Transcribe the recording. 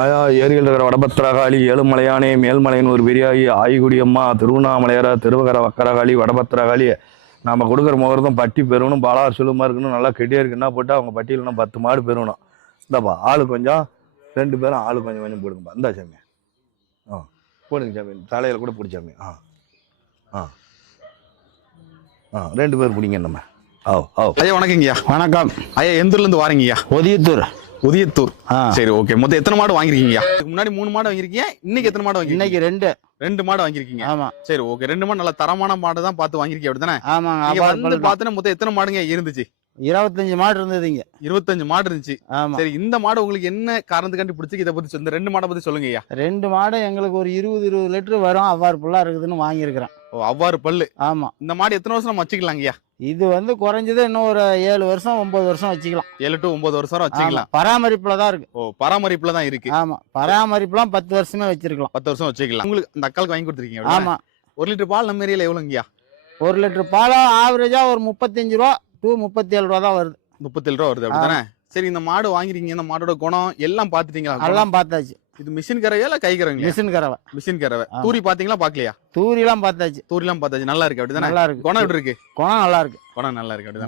ஆயா ஏரியில் இருக்கிற வடபத்திரகாளி ஏழுமலையானே மேல்மலையின் ஒரு பெரியாயி ஆய்குடியம்மா திருவண்ணாமலையாரா திருவகர வக்கரகாளி வடபத்திரகாளி நம்ம கொடுக்குற முகூர்த்தம் பட்டி பெறணும் பாலார் சுழுமா இருக்கணும் நல்லா கெட்டியாக இருக்குன்னா போட்டு அவங்க பட்டியல் பத்து மாடு பெறணும் இந்தாப்பா ஆளு கொஞ்சம் ரெண்டு பேரும் ஆளு கொஞ்சம் கொஞ்சம் போடுங்கப்பா. இந்தா சாமி. ஆ போடுங்க சாமி. தலையில் கூட பிடிச்சாமி ஆ ஆ. ஆ ரெண்டு பேர் பிடிங்க நம்ம. ஓ ஓ ஐயா வணக்கங்கய்யா. வணக்கம். ஐயா எந்தூர்ல இருந்து வாரீங்கய்யா? ஒதியத்தூர் உதயத்தூர். சரி ஓகே மொத்தம் எத்தனை மாடு வாங்கிருக்கீங்கய்யா இதுக்கு முன்னாடி மூணு மாடு வாங்கிருக்கீங்க இன்னைக்கு எத்தனை மாடு வாங்கிருக்கீங்க இன்னைக்கு ரெண்டு. ரெண்டு மாடு வாங்கிருக்கீங்க ஆமா. சரி ஓகே ரெண்டு மாடு நல்ல தரமான மாடு தான் பார்த்து வாங்கிருக்கீங்க அப்படிதானே அவ்வாறு வந்து. பார்த்தோன்னா மொத்தம் எத்தனை மாடுங்க இருந்துச்சு? இருபத்தஞ்சு மாடு இருந்ததுங்க இருபத்தஞ்சு மாடு இருந்துச்சு. ஆமா. சரி இந்த மாடு உங்களுக்கு என்ன காரணத்துக்காண்டி பிடிச்சி இதை பத்தி சொல்லு. ரெண்டு மாடை பத்தி சொல்லுங்க ஐயா. ரெண்டு மாடு எங்களுக்கு ஒரு இருபது இருபது லிட்டர் வரும் அவ்வாறு புல்லா இருக்குதுன்னு வாங்கியிருக்கிறேன் அவ்வாறு பல்லு. ஆமா. இந்த மாடு எத்தனை வருஷம் நம்ம வச்சுக்கலாங்க ஐயா? இது வந்து குறைஞ்சது இன்னும் ஒரு ஏழு வருஷம் ஒன்பது வருஷம் வச்சுக்கலாம். ஏழு டு ஒன்பது வருஷம் வச்சுக்கலாம். பராமரிப்புல தான் இருக்கு. ஓ பராமரிப்புல தான் இருக்கு. ஆமா. பராமரிப்புலாம் பத்து வருஷமே வச்சிருக்கலாம். பத்து வருஷம் வச்சுக்கலாம். உங்களுக்கு அந்த அக்காளுக்கு வாங்கி கொடுத்துருக்கீங்க? ஆமா. ஒரு லிட்டர் பால் நம்ம ஏரியால எவ்வளோங்கய்யா ஒரு லிட்டர் பாலம் ஆவரேஜா ஒரு முப்பத்தஞ்சு ரூபா டு முப்பத்தி ஏழு ரூபா தான் வருது. முப்பத்தேழு ரூபா வருது அப்படிதானே சரி இந்த மாடு வாங்கிருக்கீங்க இந்த மாடோட குணம் எல்லாம் பாத்துட்டீங்களா? எல்லாம் பார்த்தாச்சு. இது மிஷின் கறவையா இல்ல கை கறவைங்களா மிஷின் கறவை மிஷின் கறவை. தூரி பாத்தீங்களா? பாக்கலையா? தூரிலாம் பார்த்தாச்சு தூரிலாம் பார்த்தாச்சு நல்லா இருக்கு அப்படிதானே? நல்லா இருக்கு. குணம் எப்படி இருக்கு? குணம் நல்லா இருக்கு. குணம் நல்லா இருக்கு அப்படிதானே?